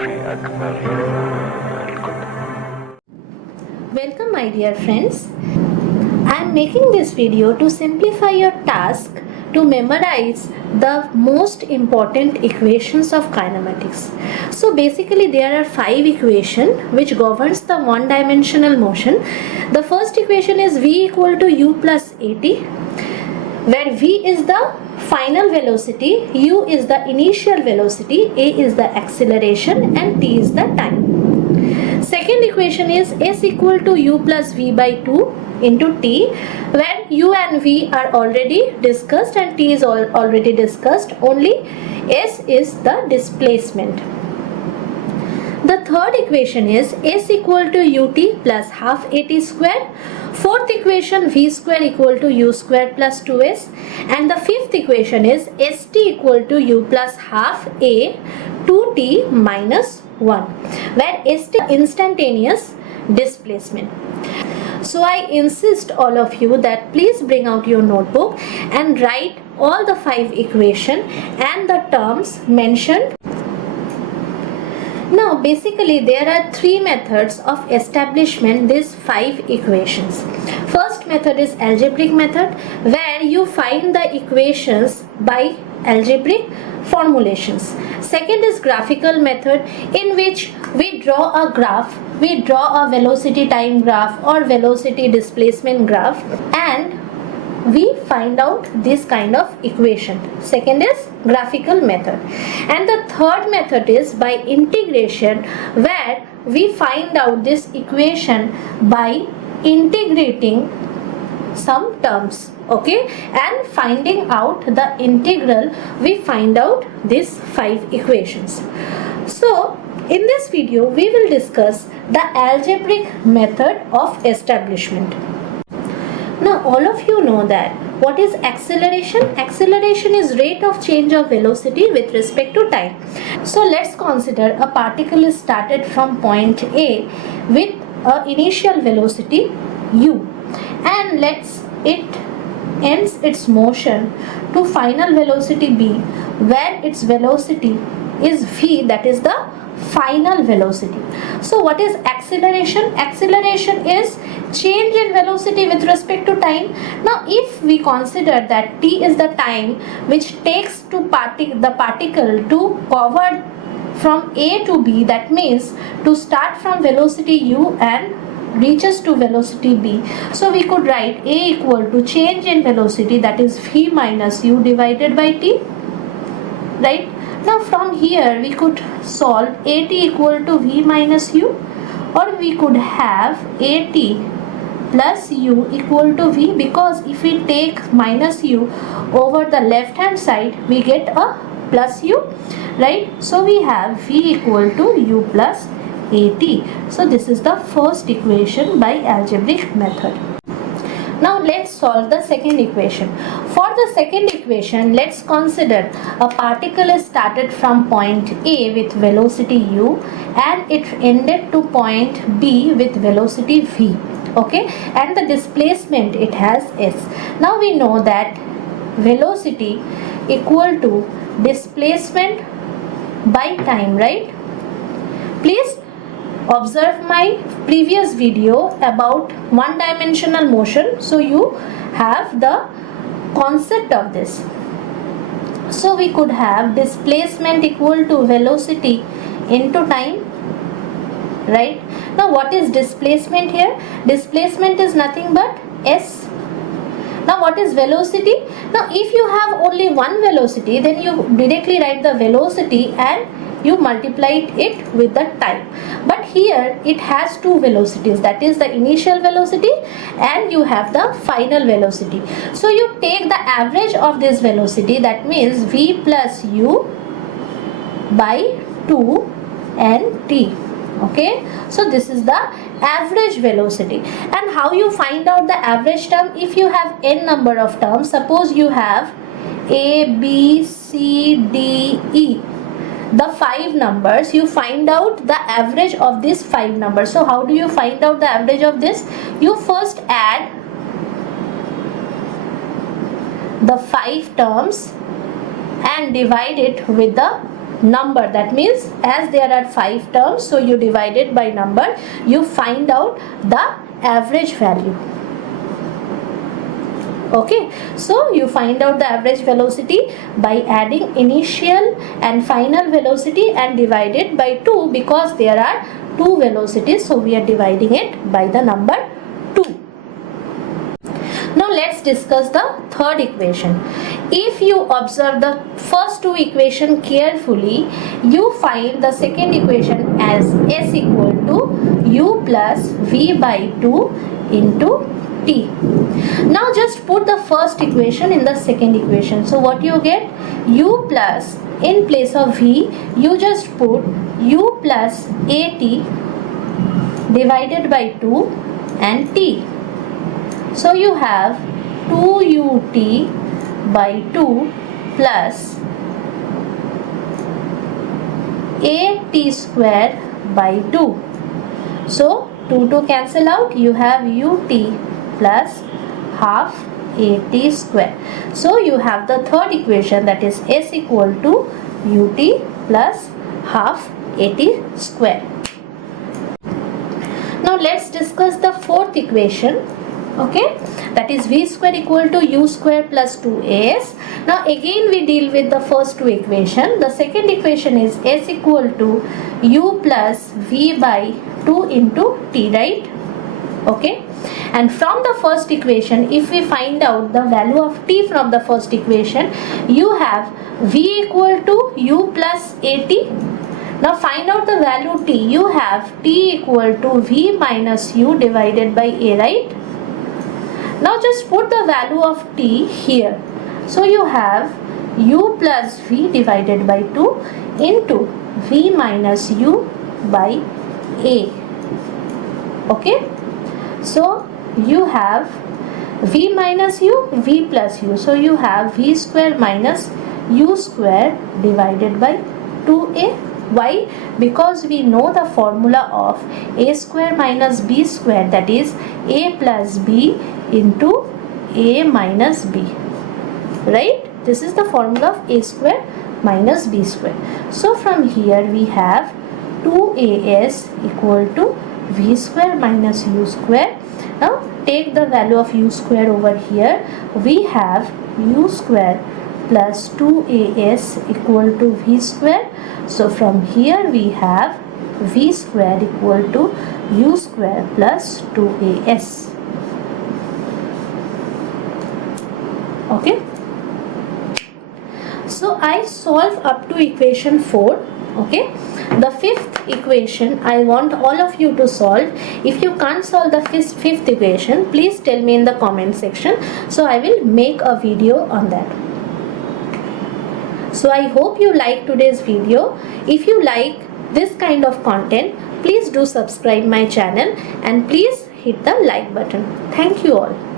Welcome my dear friends. I am making this video to simplify your task to memorize the most important equations of kinematics. So basically there are 5 equations which governs the one-dimensional motion. The first equation is v equal to u plus at, where v is the final velocity, u is the initial velocity, a is the acceleration and t is the time. Second equation is s equal to u plus v by 2 into t, where u and v are already discussed and t is already discussed, only s is the displacement. The third equation is s equal to ut plus half at square. Fourth equation v square equal to u square plus 2s, and the fifth equation is st equal to u plus half a 2t minus 1, where st instantaneous displacement. So I insist all of you that please bring out your notebook and write all the 5 equations and the terms mentioned. Now basically there are 3 methods of establishment these 5 equations. First method is algebraic method, where you find the equations by algebraic formulations. Second is graphical method, in which we draw a graph, we draw a velocity time graph or velocity displacement graph, and we find out this kind of equation. Second is graphical method. And the third method is by integration, where we find out this equation by integrating some terms, okay, and finding out the integral, we find out these 5 equations. So in this video we will discuss the algebraic method of establishment. Now all of you know that what is acceleration? Acceleration is rate of change of velocity with respect to time. So let's consider a particle is started from point A with a initial velocity u, and it ends its motion to final velocity b, where its velocity is v, that is the final velocity. So what is acceleration? Acceleration is change in velocity with respect to time. Now if we consider that t is the time which takes to the particle to forward from A to B, that means to start from velocity u and reaches to velocity b. So we could write A equal to change in velocity, that is v minus u divided by t, right? Now from here we could solve at equal to v minus u, or we could have at plus u equal to v, because if we take minus u over the left hand side we get a plus u, right? So we have v equal to u plus at. So this is the first equation by algebraic method. Now let's solve the second equation. For the second equation, let's consider a particle is started from point A with velocity u and it ended to point B with velocity v, okay, and the displacement it has s. Now we know that velocity equal to displacement by time, right? Please observe my previous video about one-dimensional motion, so you have the concept of this. So we could have displacement equal to velocity into time, right? Now what is displacement here? Displacement is nothing but s. Now what is velocity? Now if you have only one velocity, then you directly write the velocity and you multiply it with the time. But here it has two velocities, that is the initial velocity and you have the final velocity. So you take the average of this velocity, that means v plus u by 2 and t, okay. So this is the average velocity. And how you find out the average term? If you have n number of terms, suppose you have a, b, c, d, e, the 5 numbers, you find out the average of these 5 numbers. So how do you find out the average of this? You first add the 5 terms and divide it with the number. That means as there are 5 terms, so you divide it by number, you find out the average value. Okay, so you find out the average velocity by adding initial and final velocity and divide it by 2, because there are 2 velocities, so we are dividing it by the number 2. Now let's discuss the third equation. If you observe the first 2 equations carefully, you find the second equation as S equal to U plus V by 2 into T. Now just put the first equation in the second equation. So what you get? U plus, in place of V, you just put U plus AT divided by 2 and T. So you have 2UT by 2 plus AT square by 2. So 2 cancel out, you have UT plus half AT square. So you have the third equation, that is S equal to UT plus half AT square. Now let's discuss the fourth equation. Okay, that is V square equal to U square plus 2AS. Now again we deal with the first 2 equation. The second equation is S equal to U plus V by 2 into T, right? Okay, and from the first equation, if we find out the value of T from the first equation, you have V equal to U plus AT. Now find out the value T. You have T equal to V minus U divided by A, right? Now just put the value of T here. So you have U plus V divided by 2 into V minus U by A. Okay, so you have V minus U, V plus U. So you have V square minus U square divided by 2A. Why? Because we know the formula of A square minus B square, that is A plus B into A minus B, right? This is the formula of A square minus B square. So from here we have 2AS equal to V square minus U square. Now take the value of U square over here. We have U square plus 2AS equal to V square. So from here we have V square equal to U square plus 2AS. Okay, so I solve up to equation 4. Okay, the fifth equation I want all of you to solve. If you can't solve the fifth equation, please tell me in the comment section, so I will make a video on that. So I hope you like today's video. If you like this kind of content, please do subscribe my channel and please hit the like button. Thank you all.